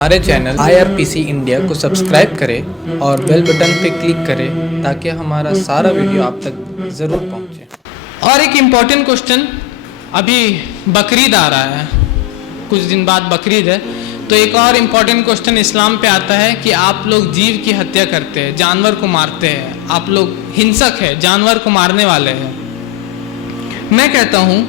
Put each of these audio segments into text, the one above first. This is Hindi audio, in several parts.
हमारे चैनल IRPC इंडिया को सब्सक्राइब करें और बेल बटन पे क्लिक करें ताकि हमारा सारा वीडियो आप तक ज़रूर पहुंचे। और एक इम्पॉर्टेंट क्वेश्चन, अभी बकरीद आ रहा है, कुछ दिन बाद बकरीद है, तो एक और इम्पॉर्टेंट क्वेश्चन इस्लाम पे आता है कि आप लोग जीव की हत्या करते हैं, जानवर को मारते हैं, आप लोग हिंसक है, जानवर को मारने वाले हैं। मैं कहता हूँ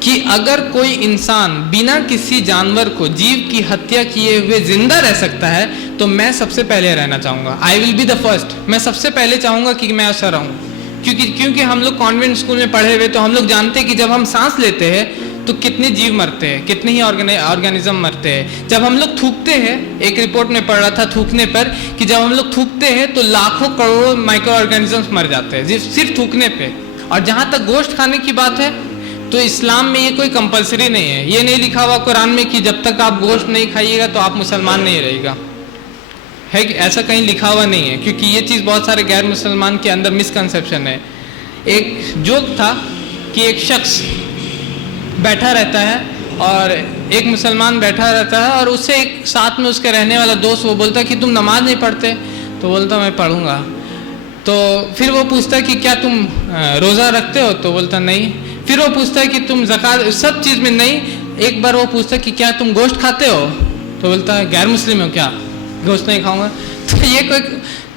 कि अगर कोई इंसान बिना किसी जानवर को जीव की हत्या किए हुए जिंदा रह सकता है तो मैं सबसे पहले रहना चाहूँगा। I will be the first. मैं सबसे पहले चाहूँगा कि मैं ऐसा रहूँ, क्योंकि हम लोग कॉन्वेंट स्कूल में पढ़े हुए, तो हम लोग जानते हैं कि जब हम सांस लेते हैं तो कितने जीव मरते हैं, कितने ही ऑर्गेनिज्म मरते हैं। जब हम लोग थूकते हैं, एक रिपोर्ट में पढ़ रहा था थूकने पर कि जब हम लोग थूकते हैं तो लाखों करोड़ों माइक्रो ऑर्गेनिजम्स मर जाते हैं सिर्फ थूकने पे। और जहाँ तक गोश्त खाने की बात है तो इस्लाम में ये कोई कंपलसरी नहीं है, ये नहीं लिखा हुआ कुरान में कि जब तक आप गोश्त नहीं खाइएगा तो आप मुसलमान नहीं रहेगा, है कि ऐसा कहीं लिखा हुआ नहीं है, क्योंकि ये चीज़ बहुत सारे गैर मुसलमान के अंदर मिसकंसेप्शन है। एक जोक था कि एक शख्स बैठा रहता है और एक मुसलमान बैठा रहता है और उससे एक साथ में उसके रहने वाला दोस्त वो बोलता है कि तुम नमाज नहीं पढ़ते, तो बोलता मैं पढ़ूंगा। तो फिर वो पूछता है कि क्या तुम रोज़ा रखते हो, तो बोलता नहीं। फिर वो पूछता है कि तुम ज़कात, सब चीज़ में नहीं। एक बार वो पूछता है कि क्या तुम गोश्त खाते हो, तो बोलता है गैर मुस्लिम हो क्या, गोश्त नहीं खाऊंगा।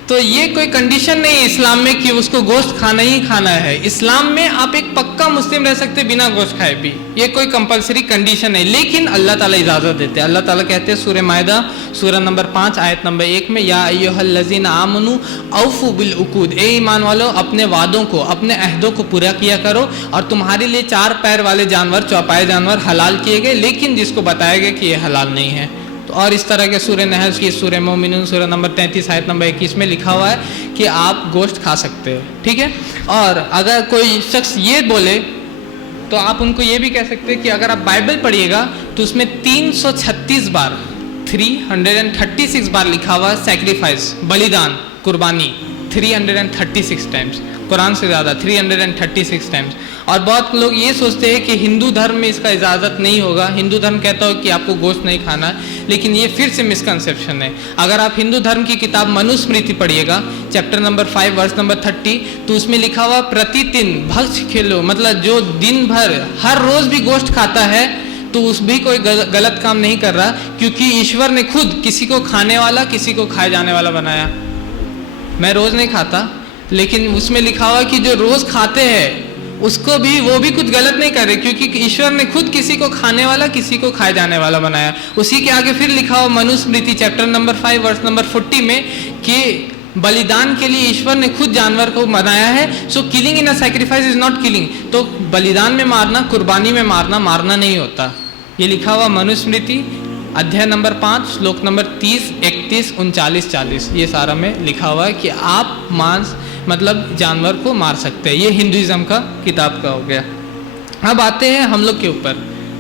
तो ये कोई कंडीशन नहीं है इस्लाम में कि उसको गोश्त खाना ही खाना है। इस्लाम में आप एक पक्का मुस्लिम रह सकते बिना गोश्त खाए भी, ये कोई कंपलसरी कंडीशन है, लेकिन अल्लाह ताला इजाज़त देते हैं। अल्लाह ताला कहते हैं सूरह मायदा सूरह नंबर 5 आयत नंबर 1 में, या अय्युहल्लज़ीना आमनू औफू बिल उकूद, ए ईमान वालों अपने वादों को, अपने अहदों को पूरा किया करो। और तुम्हारे लिए 4 पैर वाले जानवर, चौपाए जानवर हलाल किए गए, लेकिन जिसको बताया गया कि ये हलाल नहीं है। और इस तरह के सूरह नहल की सूरह मोमिनून सूरह नंबर 33 आयत नंबर 21 में लिखा हुआ है कि आप गोश्त खा सकते हो, ठीक है। और अगर कोई शख्स ये बोले तो आप उनको ये भी कह सकते हैं कि अगर आप बाइबल पढ़िएगा तो उसमें 336 बार 336 बार लिखा हुआ सैक्रिफाइस, बलिदान, कुर्बानी, 336 टाइम्स, कुरान से ज़्यादा 336 टाइम्स। और बहुत लोग ये सोचते हैं कि हिंदू धर्म में इसका इजाज़त नहीं होगा, हिंदू धर्म कहता हो कि आपको गोश्त नहीं खाना है, लेकिन ये फिर से मिसकंसेप्शन है। अगर आप हिंदू धर्म की किताब मनुस्मृति पढ़िएगा, चैप्टर नंबर 5 वर्स नंबर 30, तो उसमें लिखा हुआ प्रतिदिन भक्ष खेलो, मतलब जो दिन भर हर रोज़ भी गोश्त खाता है तो उस भी कोई गलत काम नहीं कर रहा, क्योंकि ईश्वर ने खुद किसी को खाने वाला, किसी को खाए जाने वाला बनाया। मैं रोज़ नहीं खाता, लेकिन उसमें लिखा हुआ कि जो रोज़ खाते हैं उसको भी, वो भी कुछ गलत नहीं कर रहे, क्योंकि ईश्वर ने खुद किसी को खाने वाला, किसी को खाए जाने वाला बनाया। उसी के आगे फिर लिखा हुआ Manusmriti chapter number 5 verse number 40 में कि बलिदान के लिए ईश्वर ने खुद जानवर को बनाया है। So killing in a sacrifice is not killing. तो बलिदान में मारना, कुर्बानी में मारना नहीं होता। ये लिखा हुआ मनुस्मृति अध्याय नंबर 5 श्लोक नंबर 30, 31, 39, 40, ये सारा में लिखा हुआ है कि आप मांस मतलब जानवर को मार सकते हैं। ये हिंदुइज्म का किताब का हो गया। अब आते हैं हम लोग के ऊपर।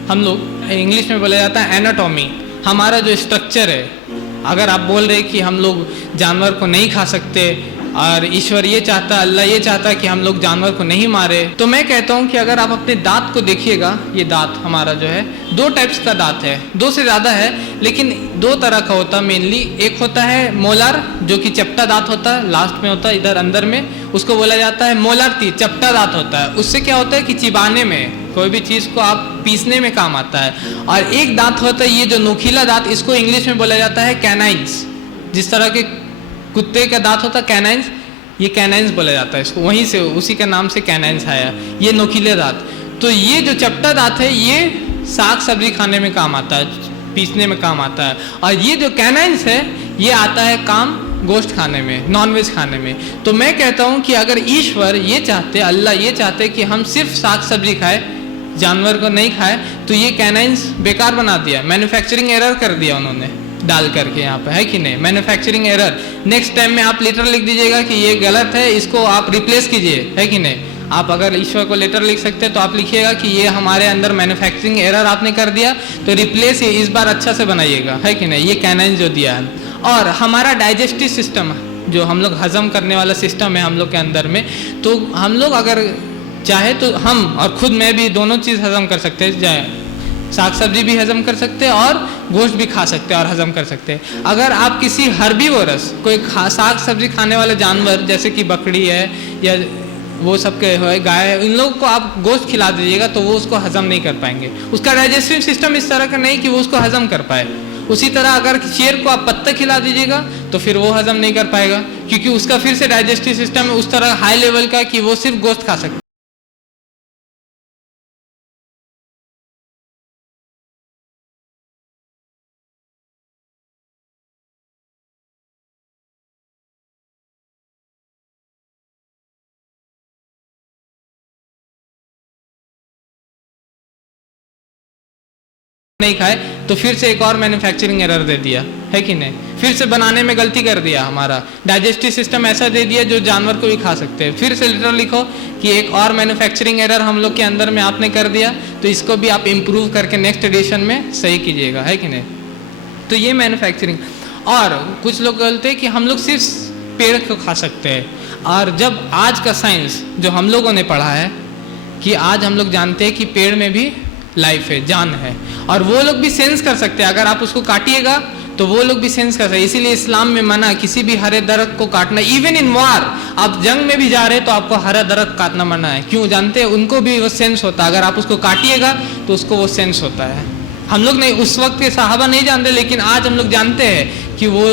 हम लोग, इंग्लिश में बोला जाता है एनाटॉमी, हमारा जो स्ट्रक्चर है। अगर आप बोल रहे कि हम लोग जानवर को नहीं खा सकते और ईश्वर ये चाहता, अल्लाह ये चाहता कि हम लोग जानवर को नहीं मारे, तो मैं कहता हूँ कि अगर आप अपने दांत को देखिएगा, ये दांत हमारा जो है 2 टाइप्स का दांत है, 2 से ज़्यादा है, लेकिन 2 तरह का होता है मेनली। एक होता है मोलार, जो कि चपटा दांत होता है, लास्ट में होता है इधर अंदर में, उसको बोला जाता है मोलार टीथ, चपटा दांत होता है। उससे क्या होता है कि चिबाने में, कोई भी चीज़ को आप पीसने में काम आता है। और एक दांत होता है ये जो नोकीला दांत, इसको इंग्लिश में बोला जाता है कैनाइन्स। जिस तरह के कुत्ते का दांत होता है कैनाइन्स, ये कैनाइन्स बोला जाता है इसको, वहीं से उसी का नाम से कैनाइन्स आया, ये नोकीले दांत। तो ये जो चपटा दांत है ये साग सब्जी खाने में काम आता है, पीसने में काम आता है। और ये जो कैनाइन्स है ये आता है काम गोश्त खाने में, नॉनवेज खाने में। तो मैं कहता हूँ कि अगर ईश्वर ये चाहते, अल्लाह ये चाहते कि हम सिर्फ साग सब्जी खाए, जानवर को नहीं खाए, तो ये कैनाइन्स बेकार बना दिया, मैन्युफैक्चरिंग एरर कर दिया उन्होंने डाल करके यहाँ पे, है कि नहीं, मैन्युफैक्चरिंग एरर। नेक्स्ट टाइम में आप लेटर लिख दीजिएगा कि ये गलत है, इसको आप रिप्लेस कीजिए, है कि नहीं। आप अगर ईश्वर को लेटर लिख सकते हैं तो आप लिखिएगा कि ये हमारे अंदर मैन्युफैक्चरिंग एरर आपने कर दिया, तो रिप्लेस इस बार अच्छा से बनाइएगा, है कि नहीं। ये कैनाइन जो दिया है। और हमारा डाइजेस्टिव सिस्टम, जो हम लोग हजम करने वाला सिस्टम है हम लोग के अंदर में, तो हम लोग अगर चाहे तो हम और खुद मैं भी दोनों चीज़ हजम कर सकते हैं, साग सब्जी भी हजम कर सकते हैं और गोश्त भी खा सकते हैं और हजम कर सकते हैं। अगर आप किसी हर्बीवोरस कोई साग सब्जी खाने वाले जानवर जैसे कि बकरी है या वो सब के है गाय है, इन लोगों को आप गोश्त खिला दीजिएगा तो वो उसको हजम नहीं कर पाएंगे। उसका डाइजेस्टिव सिस्टम इस तरह का नहीं कि वो उसको हजम कर पाए। उसी तरह अगर शेर को आप पत्ता खिला दीजिएगा तो फिर वो हजम नहीं कर पाएगा, क्योंकि उसका फिर से डाइजेस्टिव सिस्टम उस तरह हाई लेवल का कि वो सिर्फ गोश्त खा सकता है। नहीं खाए तो फिर से एक और मैन्युफैक्चरिंग एरर दे दिया है कि नहीं, फिर से बनाने में गलती कर दिया। हमारा डाइजेस्टिव सिस्टम ऐसा दे दिया जो जानवर को भी खा सकते हैं। फिर से लेटर लिखो कि एक और मैन्युफैक्चरिंग एरर हम लोग के अंदर में आपने कर दिया, तो इसको भी आप इम्प्रूव करके नेक्स्ट एडिशन में सही कीजिएगा, है कि नहीं। तो ये मैन्युफैक्चरिंग। और कुछ लोग बोलते हैं कि हम लोग सिर्फ पेड़ को खा सकते हैं, और जब आज का साइंस जो हम लोगों ने पढ़ा है कि आज हम लोग जानते हैं कि पेड़ में भी लाइफ है, जान है, और वो लोग भी सेंस कर सकते हैं। अगर आप उसको काटिएगा तो वो लोग भी सेंस कर सकते हैं। इसीलिए इस्लाम में मना किसी भी हरे दरख्त को काटना। इवन इन वार आप जंग में भी जा रहे हैं तो आपको हरा दरख्त काटना मना है। क्यों जानते हैं? उनको भी वो सेंस होता है, अगर आप उसको काटिएगा तो उसको वो सेंस होता है। हम लोग नहीं, उस वक्त के सहाबा नहीं जानते, लेकिन आज हम लोग जानते हैं कि वो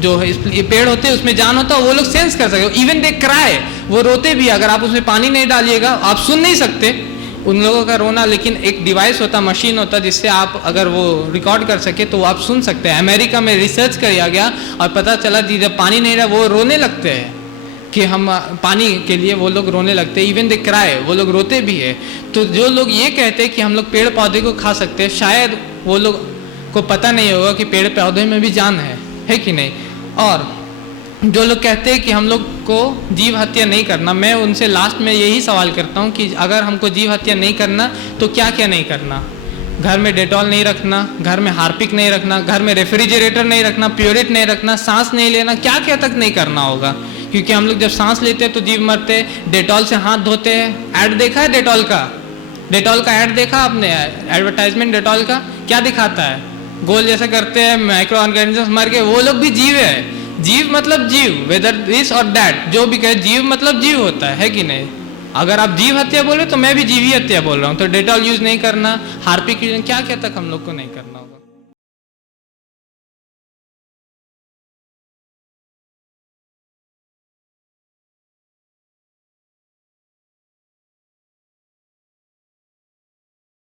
जो है ये पेड़ होते हैं उसमें जान होता है, वो लोग सेंस कर सकते। इवन दे क्राई, वो रोते भी। अगर आप उसमें पानी नहीं डालिएगा आप सुन नहीं सकते उन लोगों का रोना, लेकिन एक डिवाइस होता, मशीन होता, जिससे आप अगर वो रिकॉर्ड कर सके तो आप सुन सकते हैं। अमेरिका में रिसर्च किया गया और पता चला कि जब पानी नहीं रहा वो रोने लगते हैं, कि हम पानी के लिए वो लोग रोने लगते हैं। इवन दे क्राई, वो लोग रोते भी है। तो जो लोग ये कहते हैं कि हम लोग पेड़ पौधे को खा सकते हैं, शायद वो लोग को पता नहीं होगा कि पेड़ पौधे में भी जान है कि नहीं। और जो लोग कहते हैं कि हम लोग को जीव हत्या नहीं करना, मैं उनसे लास्ट में यही सवाल करता हूँ कि अगर हमको जीव हत्या नहीं करना तो क्या क्या नहीं करना। घर में डेटॉल नहीं रखना, घर में हार्पिक नहीं रखना, घर में रेफ्रिजरेटर नहीं रखना, प्योरिट नहीं रखना, सांस नहीं लेना, क्या क्या तक नहीं करना होगा। क्योंकि हम लोग जब सांस लेते हैं तो जीव मरते हैं। डेटॉल से हाथ धोते हैं। ऐड देखा है डेटॉल का ऐड देखा आपने? एडवर्टाइजमेंट डेटॉल का क्या दिखाता है? गोल जैसे करते हैं, माइक्रो ऑर्गेनिजम्स मर के, वो लोग भी जीव है। जीव मतलब जीव, वेदर दिस और दैट, जो भी कहे जीव मतलब जीव होता है कि नहीं। अगर आप जीव हत्या बोले तो मैं भी जीवी हत्या बोल रहा हूँ। तो डेटॉल यूज नहीं करना, हार्पिक यूज, क्या क्या तक हम लोग को नहीं करना होगा।